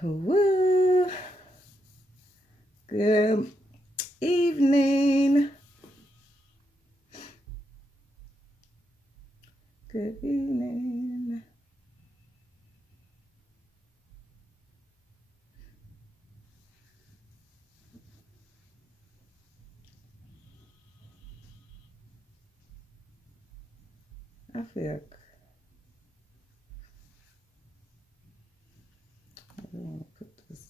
Woo. Good evening. Good evening. I feel I want to put this.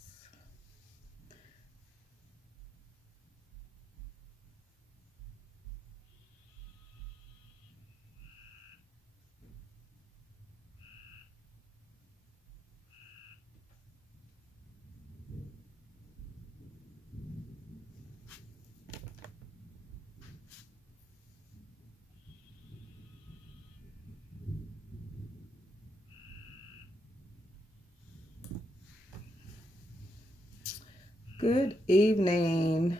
Good evening.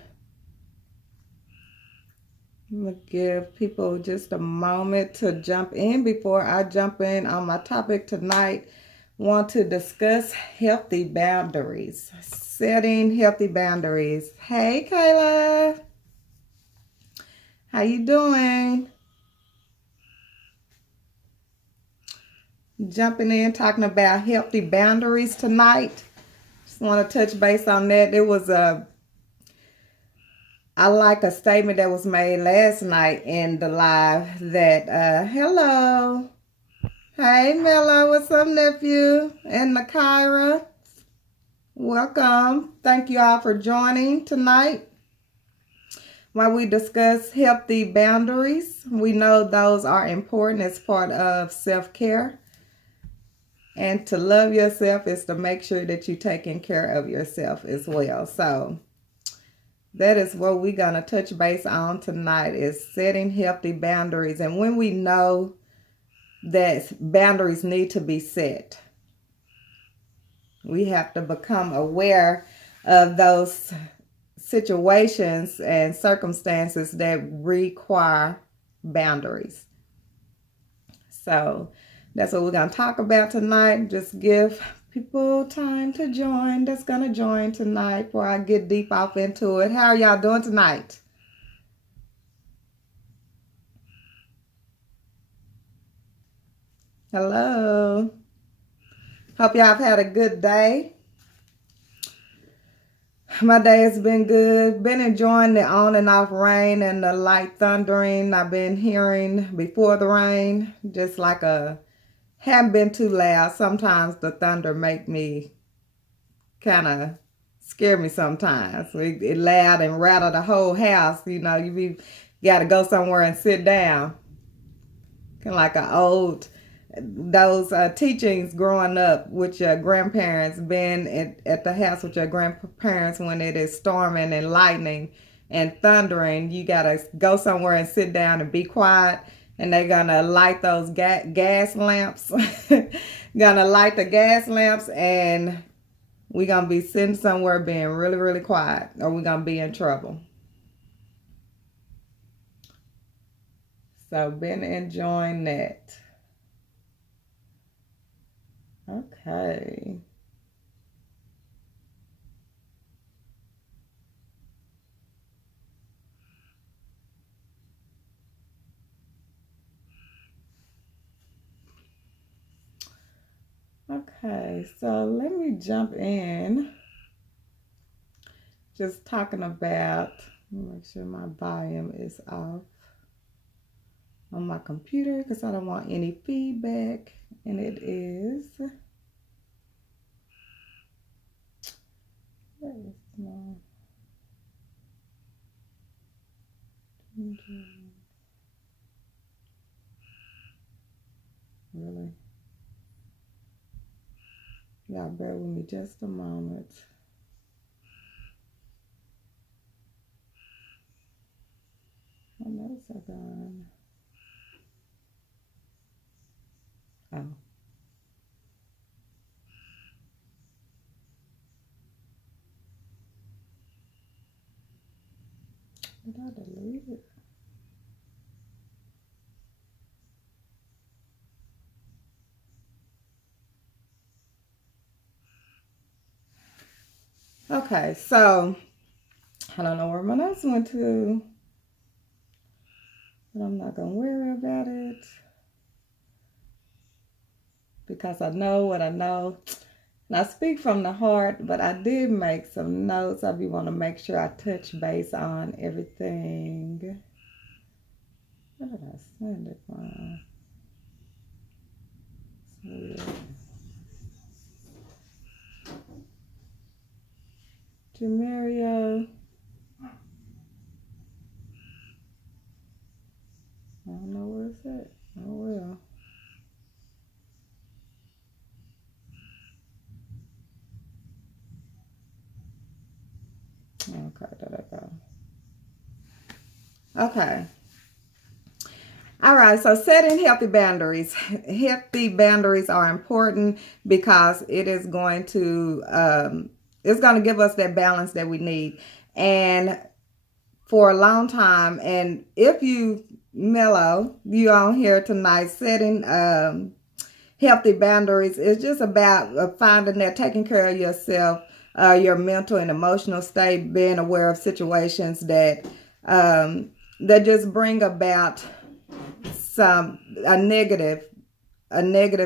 I'm going to give people just a moment to jump in. Before I jump in on my topic tonight, want to discuss healthy boundaries. Setting healthy boundaries. Hey, Kayla. How you doing? Jumping in, talking about healthy boundaries tonight. Just want to touch base on that. I like a statement that was made last night in the live that, hello. Hey, Melo, what's up, nephew? And Nakira, welcome. Thank you all for joining tonight. While we discuss healthy boundaries, we know those are important as part of self-care. And to love yourself is to make sure that you're taking care of yourself as well. So that is what we're going to touch base on tonight, is setting healthy boundaries. And when we know that boundaries need to be set, we have to become aware of those situations and circumstances that require boundaries. So that's what we're going to talk about tonight. Just give people time to join that's going to join tonight before I get deep off into it. How are y'all doing tonight? Hello. Hope y'all have had a good day. My day has been good. Been enjoying the on and off rain and the light thundering I've been hearing before the rain. Just like haven't been too loud. Sometimes the thunder make me kind of scare me sometimes. It loud and rattle the whole house. You know, you got to go somewhere and sit down. Kind of like those teachings growing up with your grandparents, being at the house with your grandparents when it is storming and lightning and thundering. You got to go somewhere and sit down and be quiet. And they're going to light those gas lamps. Gonna light the gas lamps, and we're going to be sitting somewhere being really, really quiet, or we're going to be in trouble. So been enjoying that. Okay. Okay, so let me jump in. Just talking about, make sure my volume is off on my computer because I don't want any feedback, and it is. Where is my... Really? Y'all bear with me just a moment. My notes are gone. Oh. Did I delete it? Okay, so I don't know where my notes went to, but I'm not going to worry about it because I know what I know. And I speak from the heart, but I did make some notes. I want to make sure I touch base on everything. Where did I send it from? Jamario. I don't know where it's at. Oh well. Okay, there I go. Okay. All right, so setting healthy boundaries. Healthy boundaries are important because it is going to give us that balance that we need. And for a long time, and if you you on here tonight, setting healthy boundaries is just about finding that, taking care of yourself, your mental and emotional state, being aware of situations that just bring about a negative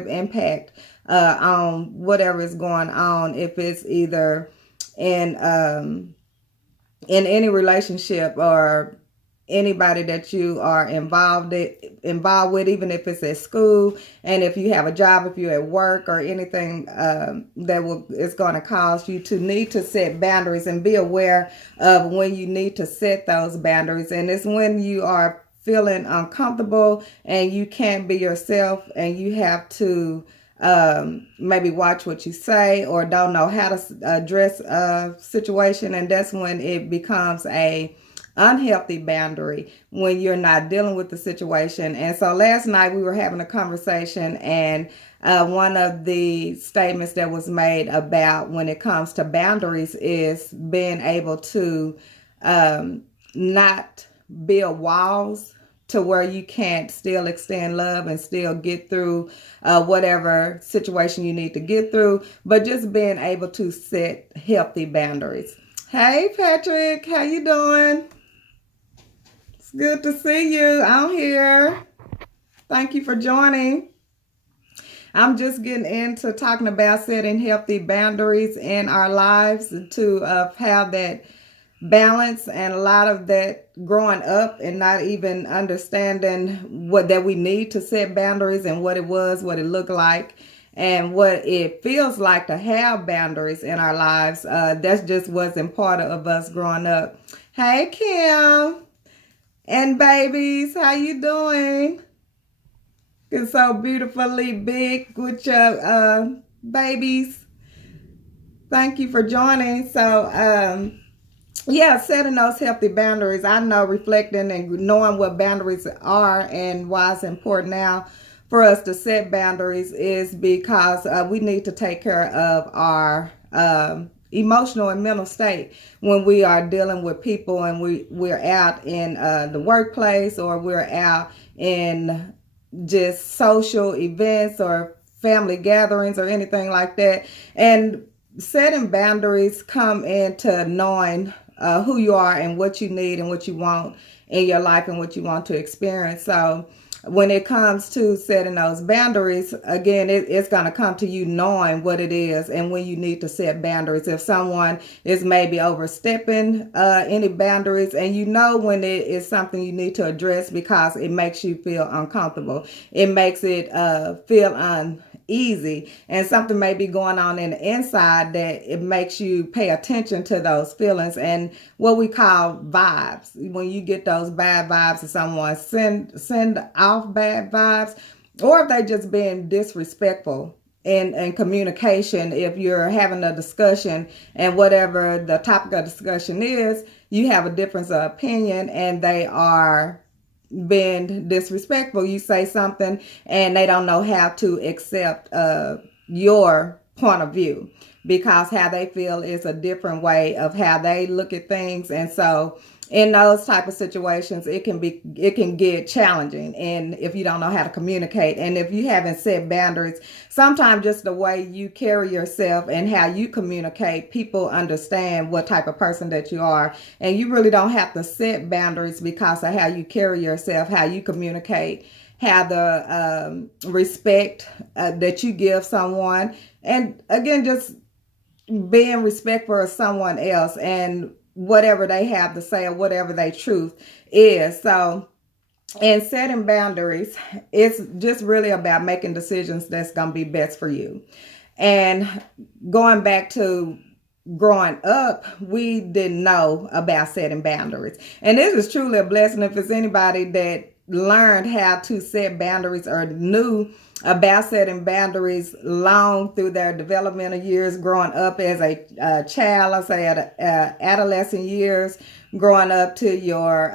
impact on whatever is going on. If it's either in any relationship or anybody that you are involved with, even if it's at school, and if you have a job, if you're at work, or anything is going to cause you to need to set boundaries, and be aware of when you need to set those boundaries. And it's when you are feeling uncomfortable and you can't be yourself, and you have to maybe watch what you say, or don't know how to address a situation, and that's when it becomes a unhealthy boundary, when you're not dealing with the situation. And so last night we were having a conversation, and one of the statements that was made about when it comes to boundaries is being able to not build walls to where you can't still extend love and still get through whatever situation you need to get through, but just being able to set healthy boundaries. Hey Patrick, how you doing? It's good to see you on here. Thank you for joining. I'm just getting into talking about setting healthy boundaries in our lives, to have that balance. And a lot of that growing up and not even understanding that we need to set boundaries, and what it was, what it looked like, and what it feels like to have boundaries in our lives. That just wasn't part of us growing up. Hey Kim and babies, how you doing? It's so beautifully big with your babies. Thank you for joining. So yeah, setting those healthy boundaries. I know, reflecting and knowing what boundaries are and why it's important now for us to set boundaries is because we need to take care of our emotional and mental state when we are dealing with people, and we're out in the workplace, or we're out in just social events or family gatherings or anything like that. And setting boundaries come into knowing who you are and what you need and what you want in your life and what you want to experience. So when it comes to setting those boundaries, again, it's going to come to you knowing what it is and when you need to set boundaries. If someone is maybe overstepping any boundaries, and you know when it is something you need to address because it makes you feel uncomfortable, it makes it feel uneasy, and something may be going on in the inside that it makes you pay attention to those feelings, and what we call vibes. When you get those bad vibes, of someone send off bad vibes, or if they just being disrespectful in communication. If you're having a discussion, and whatever the topic of discussion is, you have a difference of opinion, and they are being disrespectful. You say something and they don't know how to accept your point of view, because how they feel is a different way of how they look at things. And so in those type of situations, it can get challenging, and if you don't know how to communicate, and if you haven't set boundaries, sometimes just the way you carry yourself and how you communicate, people understand what type of person that you are. And you really don't have to set boundaries because of how you carry yourself, how you communicate, how the respect that you give someone, and again, just being respectful of someone else and whatever they have to say or whatever their truth is. So in setting boundaries, it's just really about making decisions that's going to be best for you. And going back to growing up, we didn't know about setting boundaries. And this is truly a blessing if it's anybody that learned how to set boundaries or knew about setting boundaries long through their developmental years, growing up as a child, let's say at adolescent years, growing up to your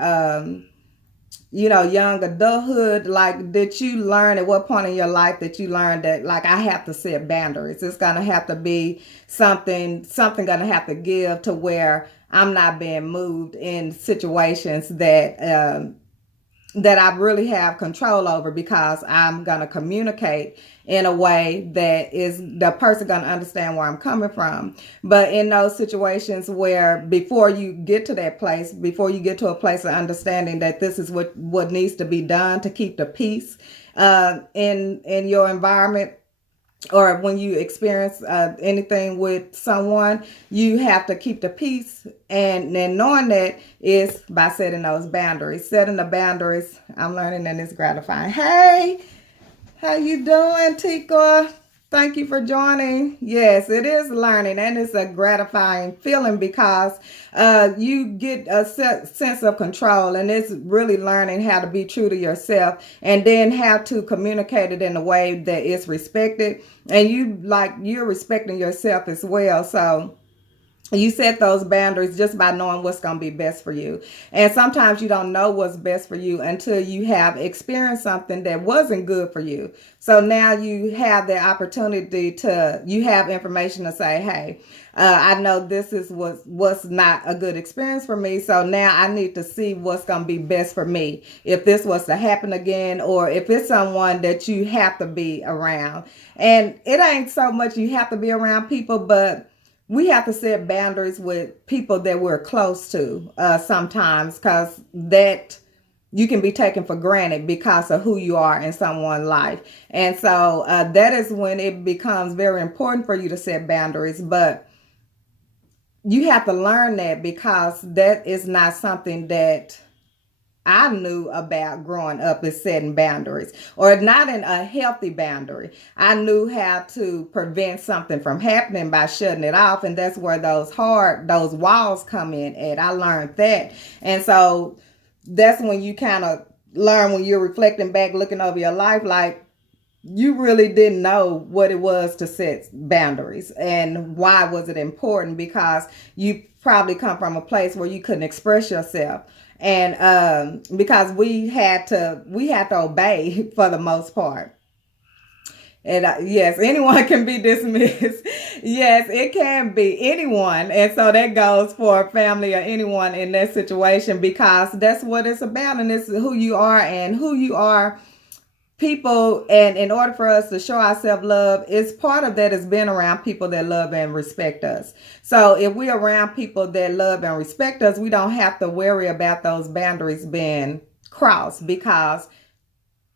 young adulthood. Like, did you learn, at what point in your life that you learned that, like, I have to set boundaries? It's gonna have to be something gonna have to give to where I'm not being moved in situations that I really have control over, because I'm going to communicate in a way that is the person going to understand where I'm coming from. But in those situations where before you get to that place, before you get to a place of understanding that this is what needs to be done to keep the peace in your environment, or when you experience anything with someone, you have to keep the peace. And then knowing that is by setting those boundaries. Setting the boundaries, I'm learning, and it's gratifying. Hey, how you doing, Tikka? Thank you for joining. Yes, it is learning, and it's a gratifying feeling because you get a sense of control, and it's really learning how to be true to yourself, and then how to communicate it in a way that is respected, and you're respecting yourself as well. So you set those boundaries just by knowing what's going to be best for you. And sometimes you don't know what's best for you until you have experienced something that wasn't good for you. So now you have the opportunity you have information to say, hey, I know this is what's not a good experience for me. So now I need to see what's going to be best for me if this was to happen again, or if it's someone that you have to be around. And it ain't so much you have to be around people, but we have to set boundaries with people that we're close to sometimes, because that you can be taken for granted because of who you are in someone's life. And so that is when it becomes very important for you to set boundaries. But you have to learn that, because that is not something that I knew about growing up, is setting boundaries, or not in a healthy boundary. I knew how to prevent something from happening by shutting it off. And that's where those walls come in at. I learned that. And so that's when you kind of learn, when you're reflecting back, looking over your life, like, you really didn't know what it was to set boundaries, and why was it important, because you probably come from a place where you couldn't express yourself. And because we had to obey for the most part. And yes, anyone can be dismissed. Yes, it can be anyone. And so that goes for family or anyone in that situation, because that's what it's about. And it's who you are, and who you are people. And in order for us to show ourselves love, it's part of that is being around people that love and respect us. So if we're around people that love and respect us, we don't have to worry about those boundaries being crossed, because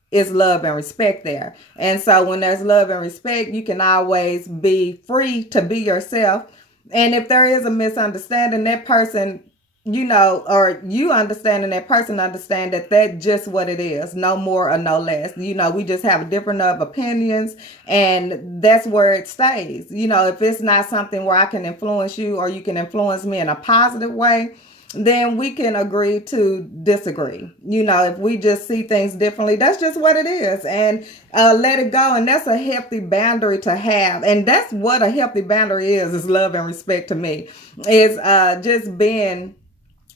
it's love and respect there. And so when there's love and respect, you can always be free to be yourself. And if there is a misunderstanding, that person, or you understand and that person understand that that's just what it is, no more or no less. We just have a different of opinions, and that's where it stays. If it's not something where I can influence you, or you can influence me in a positive way, then we can agree to disagree. If we just see things differently, that's just what it is, and let it go. And that's a healthy boundary to have. And that's what a healthy boundary is love and respect to me. Is just being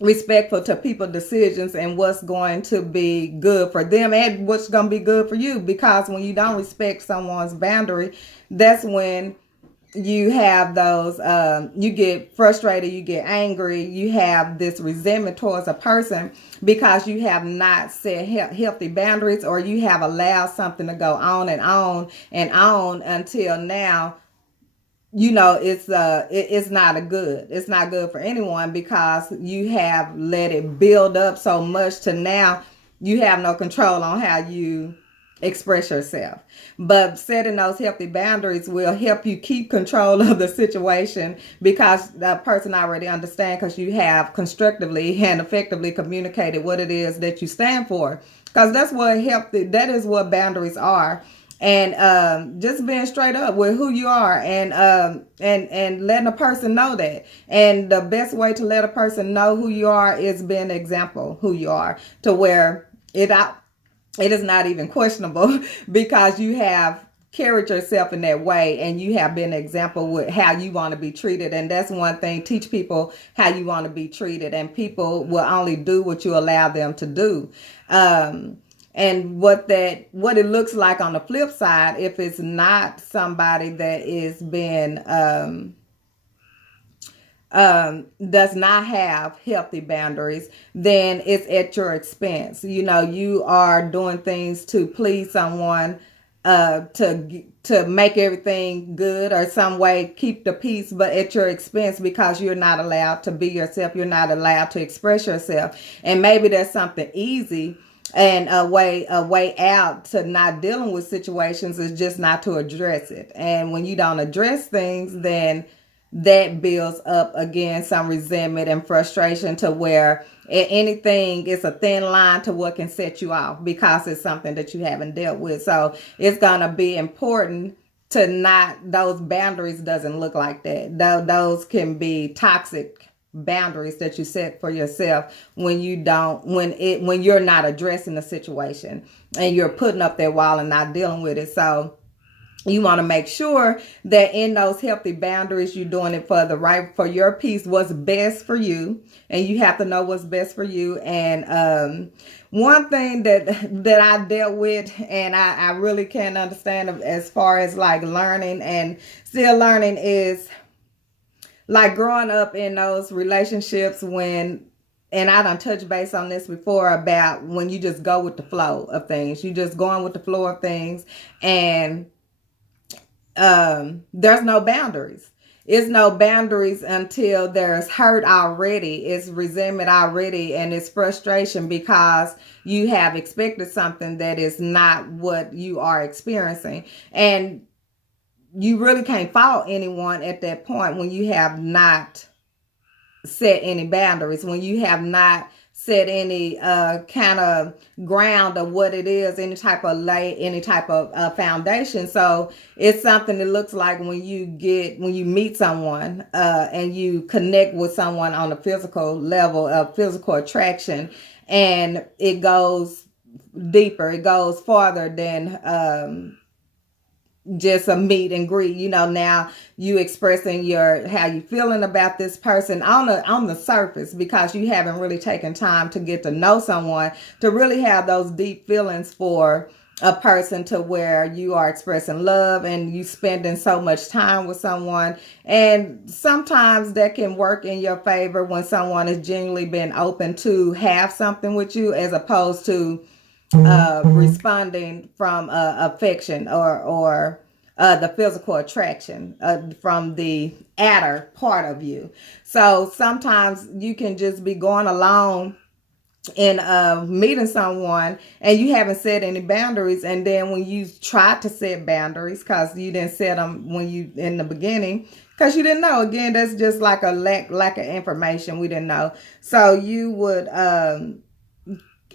respectful to people's decisions and what's going to be good for them and what's going to be good for you. Because when you don't respect someone's boundary, that's when you have those, you get frustrated, you get angry, you have this resentment towards a person because you have not set healthy boundaries, or you have allowed something to go on and on and on until now. You know, it's not it's not good for anyone, because you have let it build up so much to now you have no control on how you express yourself. But setting those healthy boundaries will help you keep control of the situation, because the person already understands, because you have constructively and effectively communicated what it is that you stand for. Because that is what boundaries are. And just being straight up with who you are, and letting a person know that. And the best way to let a person know who you are is being an example who you are, to where it is not even questionable, because you have carried yourself in that way, and you have been an example with how you want to be treated. And that's one thing: teach people how you want to be treated, and people will only do what you allow them to do. And what it looks like on the flip side, if it's not somebody that is being does not have healthy boundaries, then it's at your expense. You know, you are doing things to please someone, to make everything good, or some way keep the peace, but at your expense, because you're not allowed to be yourself. You're not allowed to express yourself. And maybe there's something easy, and a way out to not dealing with situations is just not to address it. And when you don't address things, then that builds up again some resentment and frustration, to where anything is a thin line to what can set you off, because it's something that you haven't dealt with. So it's gonna be important to not, those boundaries doesn't look like that. Those can be toxic boundaries that you set for yourself when you're not addressing the situation, and you're putting up that wall and not dealing with it. So you want to make sure that in those healthy boundaries, you're doing it for your peace, what's best for you. And you have to know what's best for you. And one thing that I dealt with, and I really can't understand as far as like learning and still learning, is like growing up in those relationships and I done touched base on this before, about when you just go with the flow of things. You just going with the flow of things, and there's no boundaries. It's no boundaries until there's hurt already, it's resentment already, and it's frustration because you have expected something that is not what you are experiencing. And you really can't fault anyone at that point when you have not set any boundaries, when you have not set any kind of ground of what it is, any type of foundation. So it's something that looks like when you meet someone and you connect with someone on a physical level of physical attraction, and it goes deeper, it goes farther than just a meet and greet. You know, now you expressing how you feeling about this person on the surface, because you haven't really taken time to get to know someone, to really have those deep feelings for a person, to where you are expressing love and you spending so much time with someone. And sometimes that can work in your favor when someone has genuinely been open to have something with you, as opposed to responding from affection or the physical attraction from the outer part of you. So sometimes you can just be going along and meeting someone, and you haven't set any boundaries, and then when you try to set boundaries, because you didn't set them when you in the beginning, because you didn't know. Again, that's just like a lack of information. We didn't know. So you would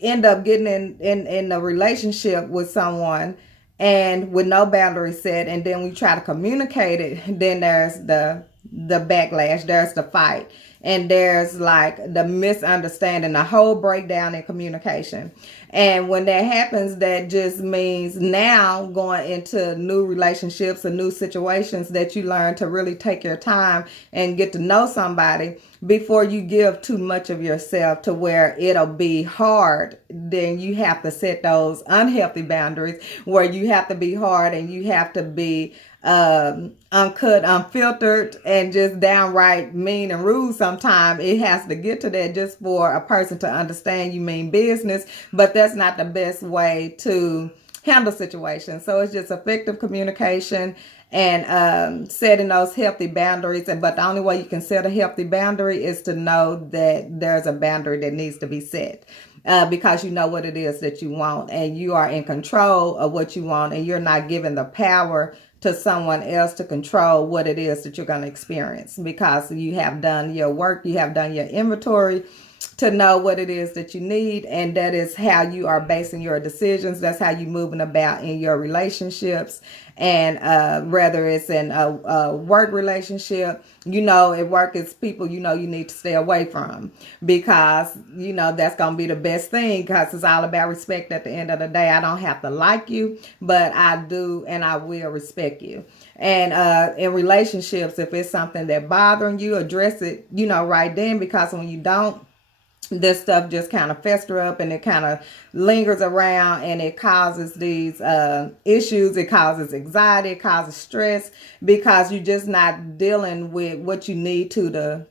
end up getting in a relationship with someone and with no boundaries set, and then we try to communicate it, then there's the backlash, there's the fight, and there's like the misunderstanding, the whole breakdown in communication. And when that happens, that just means now going into new relationships or new situations that you learn to really take your time and get to know somebody before you give too much of yourself to where it'll be hard. Then you have to set those unhealthy boundaries where you have to be hard and you have to be uncut, unfiltered, and just downright mean and rude. Sometimes it has to get to that just for a person to understand you mean business, but that's not the best way to handle situations. So it's just effective communication and setting those healthy boundaries. But the only way you can set a healthy boundary is to know that there's a boundary that needs to be set. Because you know what it is that you want and you are in control of what you want, and you're not giving the power to someone else to control what it is that you're going to experience, because you have done your work, you have done your inventory to know what it is that you need, and that is how you are basing your decisions. That's how you're moving about in your relationships. And whether it's in a work relationship, at work it's people you need to stay away from, because that's gonna be the best thing, because it's all about respect at the end of the day. I don't have to like you, but I do and I will respect you. And in relationships, if it's something that bothering you, address it right then, because when you don't, this stuff just kind of fester up and it kind of lingers around, and it causes these issues. It causes anxiety, it causes stress, because you're just not dealing with what you need to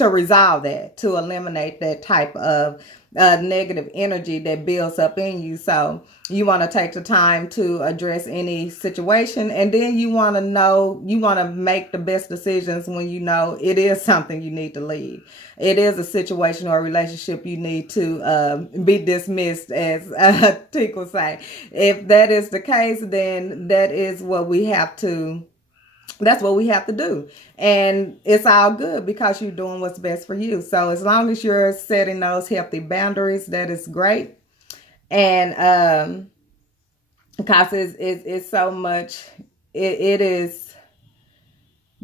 resolve that, to eliminate that type of negative energy that builds up in you. So you want to take the time to address any situation, and then you want to make the best decisions when it is something you need to leave. It is a situation or a relationship you need to be dismissed, as Tikka say. If that is the case, then that is what we have to that's what we have to do. And it's all good because you're doing what's best for you. So as long as you're setting those healthy boundaries, that is great. And because it's so much, it is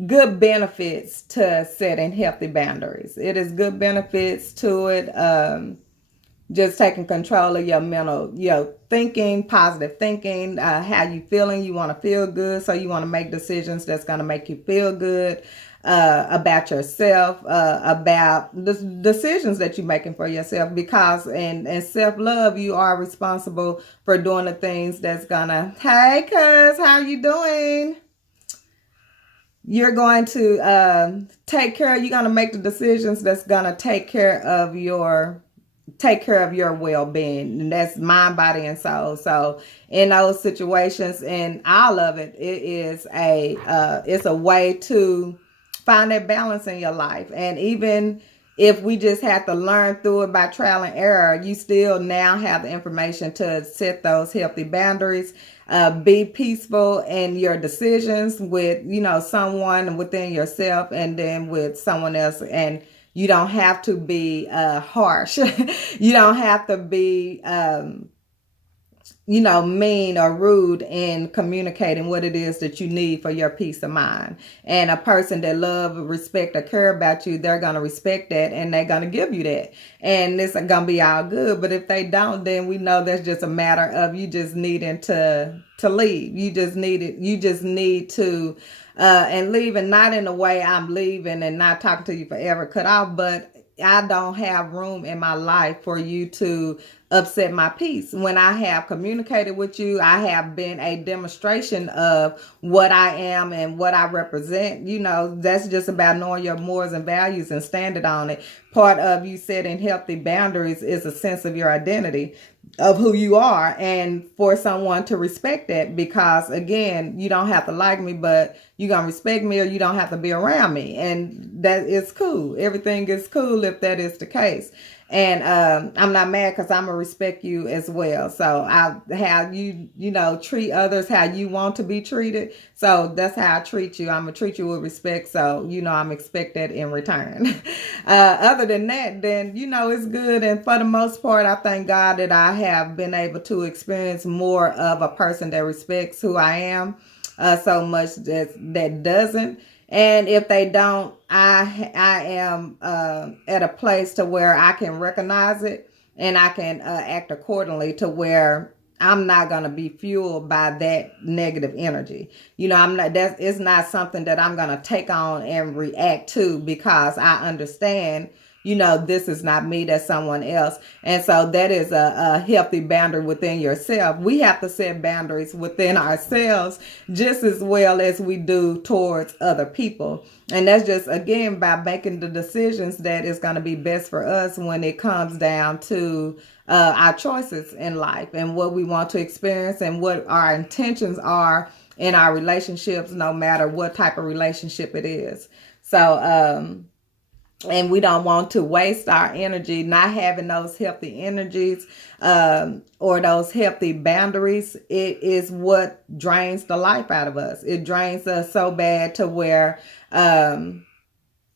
good benefits to setting healthy boundaries. It is good benefits to it. Just taking control of your mental, thinking, positive thinking, how you feeling. You want to feel good, so you want to make decisions that's going to make you feel good about yourself, about the decisions that you're making for yourself. Because in self-love, you are responsible for doing the things that's gonna, hey, cuz, how you doing? You're going to you're going to make the decisions that's going to take care of your well-being, and that's mind, body, and soul. So in those situations, and all of it, it's a way to find that balance in your life. And even if we just have to learn through it by trial and error, you still now have the information to set those healthy boundaries. Be peaceful in your decisions with someone within yourself, and then with someone else. And you don't have to be harsh. You don't have to be, mean or rude in communicating what it is that you need for your peace of mind. And a person that love, respect, or care about you, they're going to respect that, and they're going to give you that. And it's going to be all good. But if they don't, then we know that's just a matter of you just needing to leave. You just need to and leaving, not in the way I'm leaving and not talking to you forever, cut off, but I don't have room in my life for you to upset my peace. When I have communicated with you, I have been a demonstration of what I am and what I represent. That's just about knowing your morals and values and standing on it. Part of you setting healthy boundaries is a sense of your identity, of who you are, and for someone to respect that. Because again, you don't have to like me, but you're going to respect me, or you don't have to be around me. And that is cool. Everything is cool if that is the case. And I'm not mad, because I'm going to respect you as well. So I'll have you, treat others how you want to be treated. So that's how I treat you. I'm going to treat you with respect. So, I'm expect that in return. Other than that, then, it's good. And for the most part, I thank God that I have been able to experience more of a person that respects who I am so much that doesn't. And if they don't, I am at a place to where I can recognize it, and I can act accordingly to where I'm not going to be fueled by that negative energy. You know, it's not something that I'm going to take on and react to, because I understand, you know, this is not me, that's someone else. And so that is a healthy boundary within yourself. We have to set boundaries within ourselves just as well as we do towards other people. And that's just, again, by making the decisions that is going to be best for us when it comes down to our choices in life and what we want to experience and what our intentions are in our relationships, no matter what type of relationship it is. So, and we don't want to waste our energy not having those healthy energies or those healthy boundaries. It is what drains the life out of us. It drains us so bad to where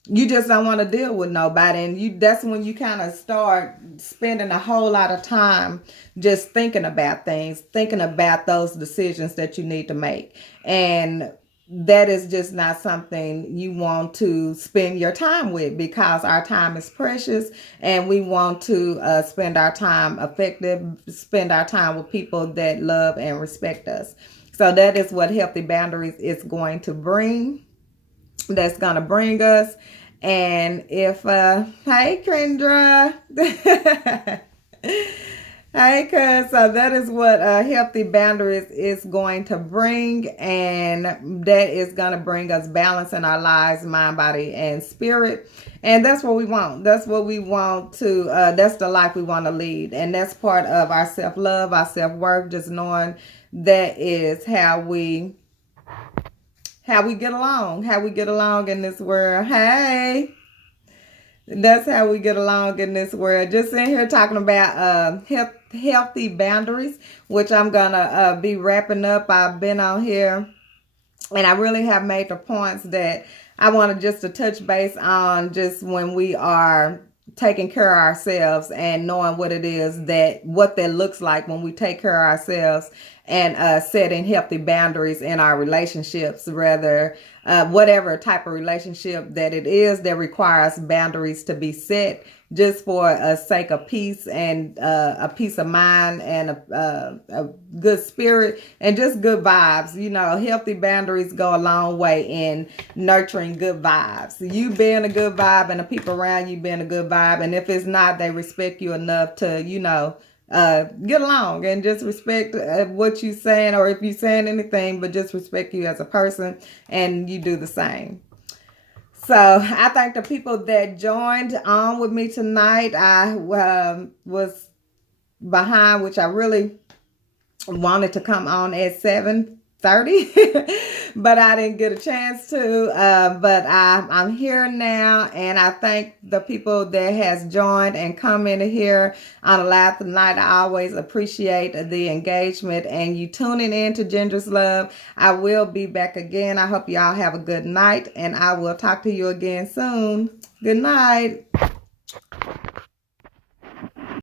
you just don't want to deal with nobody. And that's when you kind of start spending a whole lot of time just thinking about things, thinking about those decisions that you need to make. And that is just not something you want to spend your time with, because our time is precious and we want to spend our time effective, spend our time with people that love and respect us. So that is what healthy boundaries is going to bring. That's going to bring us. And if, hey, Kendra. Hey, cuz, so that is what healthy boundaries is going to bring. And that is going to bring us balance in our lives, mind, body, and spirit. And that's what we want. That's what we want to, that's the life we want to lead. And that's part of our self-love, our self-worth, just knowing that is how we get along in this world. Hey, that's how we get along in this world. Just in here talking about healthy boundaries, which I'm gonna be wrapping up. I've been on here and I really have made the points that I wanted just to touch base on, just when we are taking care of ourselves and knowing what it is, what that looks like when we take care of ourselves and setting healthy boundaries in our relationships, rather whatever type of relationship that it is that requires boundaries to be set, just for a sake of peace and a peace of mind and a good spirit and just good vibes. You know, healthy boundaries go a long way in nurturing good vibes. You being a good vibe and the people around you being a good vibe. And if it's not, they respect you enough to, you know, get along and just respect what you're saying, or if you're saying anything, but just respect you as a person, and you do the same. So I thank the people that joined on with me tonight. I was behind, which I really wanted to come on at 7:30, but I didn't get a chance to. But I'm here now, and I thank the people that has joined and come in here on a live tonight. I always appreciate the engagement and you tuning in to Ginger's Love. I will be back again. I hope y'all have a good night, and I will talk to you again soon. Good night.